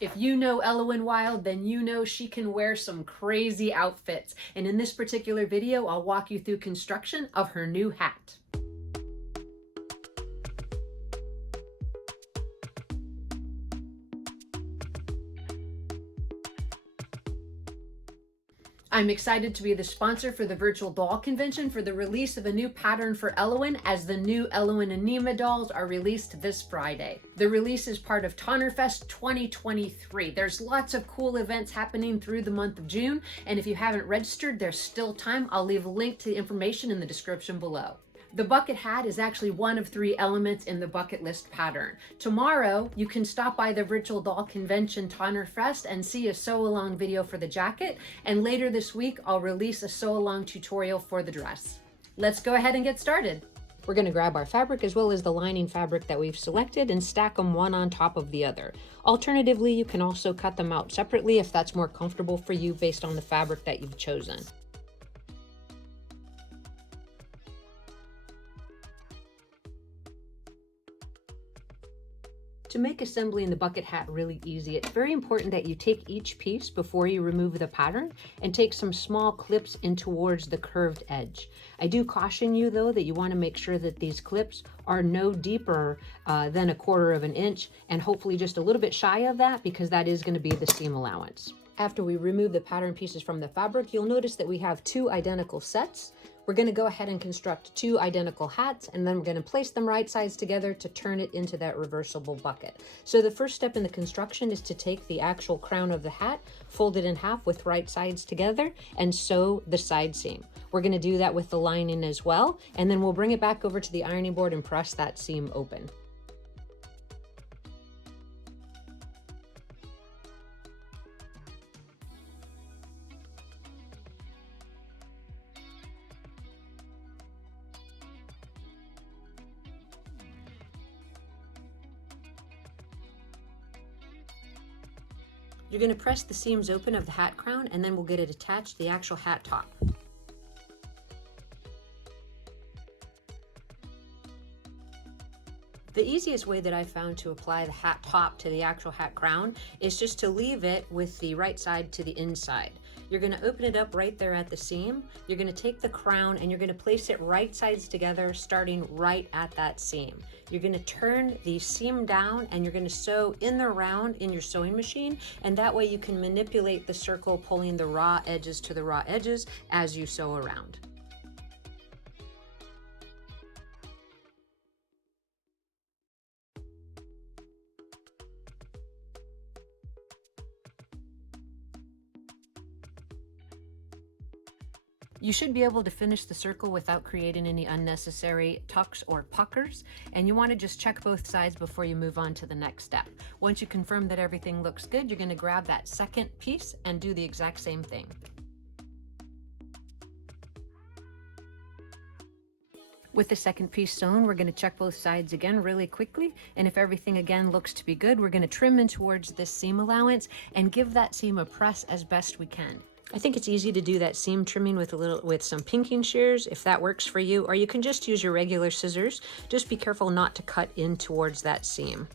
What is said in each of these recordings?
If you know Ellowyne Wild, then you know she can wear some crazy outfits. And in this particular video, I'll walk you through construction of her new hat. I'm excited to be the sponsor for the virtual doll convention for the release of a new pattern for Ellowyne, as the new Ellowyne Anima dolls are released this Friday. The release is part of TonnerFest 2023. There's lots of cool events happening through the month of June, and if you haven't registered, there's still time. I'll leave a link to the information in the description below. The bucket hat is actually one of 3 elements in the bucket list pattern. Tomorrow, you can stop by the virtual doll convention TonnerFest and see a sew-along video for the jacket, and later this week, I'll release a sew-along tutorial for the dress. Let's go ahead and get started. We're going to grab our fabric as well as the lining fabric that we've selected and stack them one on top of the other. Alternatively, you can also cut them out separately if that's more comfortable for you based on the fabric that you've chosen. To make assembling the bucket hat really easy, it's very important that you take each piece before you remove the pattern and take some small clips in towards the curved edge. I do caution you though that you want to make sure that these clips are no deeper than 1/4 of an inch, and hopefully just a little bit shy of that, because that is going to be the seam allowance. After we remove the pattern pieces from the fabric, you'll notice that we have 2 identical sets. We're going to go ahead and construct 2 identical hats, and then we're going to place them right sides together to turn it into that reversible bucket. So the first step in the construction is to take the actual crown of the hat, fold it in half with right sides together, and sew the side seam. We're going to do that with the lining as well, and then we'll bring it back over to the ironing board and press that seam open. You're going to press the seams open of the hat crown, and then we'll get it attached to the actual hat top. The easiest way that I found to apply the hat top to the actual hat crown is just to leave it with the right side to the inside. You're going to open it up right there at the seam. You're going to take the crown and you're going to place it right sides together, starting right at that seam. You're going to turn the seam down and you're going to sew in the round in your sewing machine, and that way you can manipulate the circle, pulling the raw edges to the raw edges as you sew around. You should be able to finish the circle without creating any unnecessary tucks or puckers, and you want to just check both sides before you move on to the next step. Once you confirm that everything looks good, you're going to grab that second piece and do the exact same thing. With the second piece sewn, we're going to check both sides again really quickly, and if everything again looks to be good, we're going to trim in towards this seam allowance and give that seam a press as best we can. I think it's easy to do that seam trimming with some pinking shears if that works for you, or you can just use your regular scissors. Just be careful not to cut in towards that seam.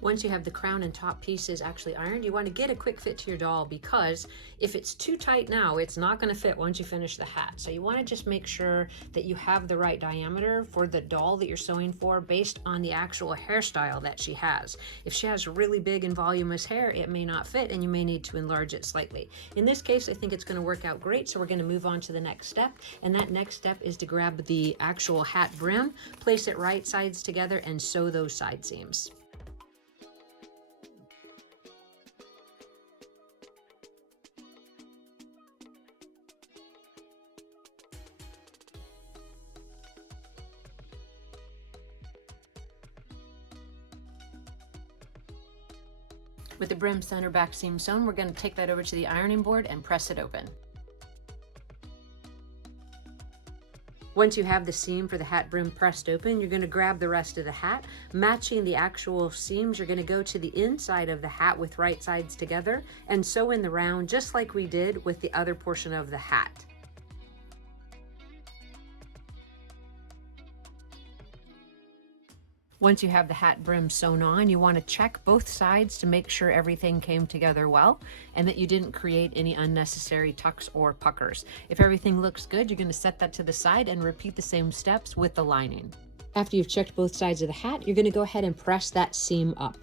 Once you have the crown and top pieces actually ironed, you want to get a quick fit to your doll, because if it's too tight now, it's not going to fit once you finish the hat. So you want to just make sure that you have the right diameter for the doll that you're sewing for based on the actual hairstyle that she has. If she has really big and voluminous hair, it may not fit and you may need to enlarge it slightly. In this case, I think it's going to work out great, so we're going to move on to the next step, and that next step is to grab the actual hat brim, place it right sides together, and sew those side seams. With the brim center back seam sewn, we're going to take that over to the ironing board and press it open. Once you have the seam for the hat brim pressed open, you're going to grab the rest of the hat. Matching the actual seams, you're going to go to the inside of the hat with right sides together and sew in the round just like we did with the other portion of the hat. Once you have the hat brim sewn on, you want to check both sides to make sure everything came together well and that you didn't create any unnecessary tucks or puckers. If everything looks good, you're going to set that to the side and repeat the same steps with the lining. After you've checked both sides of the hat, you're going to go ahead and press that seam up.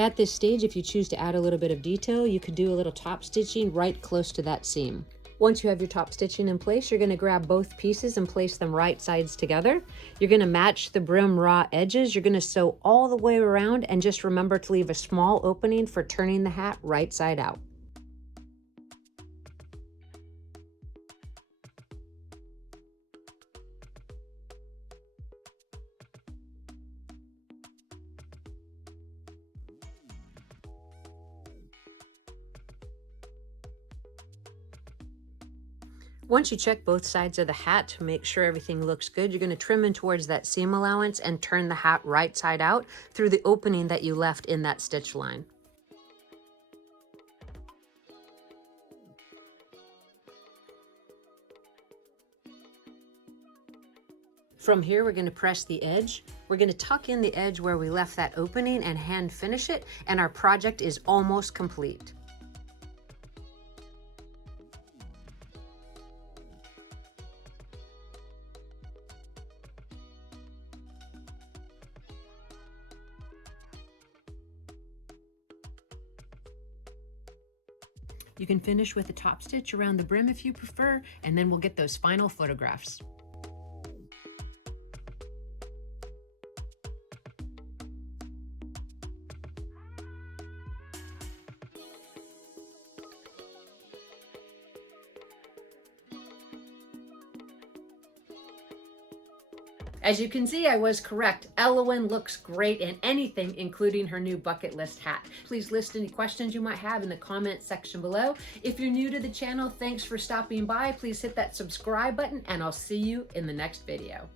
At this stage, if you choose to add a little bit of detail, you could do a little top stitching right close to that seam. Once you have your top stitching in place, you're going to grab both pieces and place them right sides together. You're going to match the brim raw edges. You're going to sew all the way around and just remember to leave a small opening for turning the hat right side out. Once you check both sides of the hat to make sure everything looks good, you're going to trim in towards that seam allowance and turn the hat right side out through the opening that you left in that stitch line. From here, we're going to press the edge. We're going to tuck in the edge where we left that opening and hand finish it, and our project is almost complete. You can finish with a top stitch around the brim if you prefer, and then we'll get those final photographs. As you can see, I was correct. Ellowyne looks great in anything, including her new bucket list hat. Please list any questions you might have in the comment section below. If you're new to the channel, thanks for stopping by. Please hit that subscribe button, and I'll see you in the next video.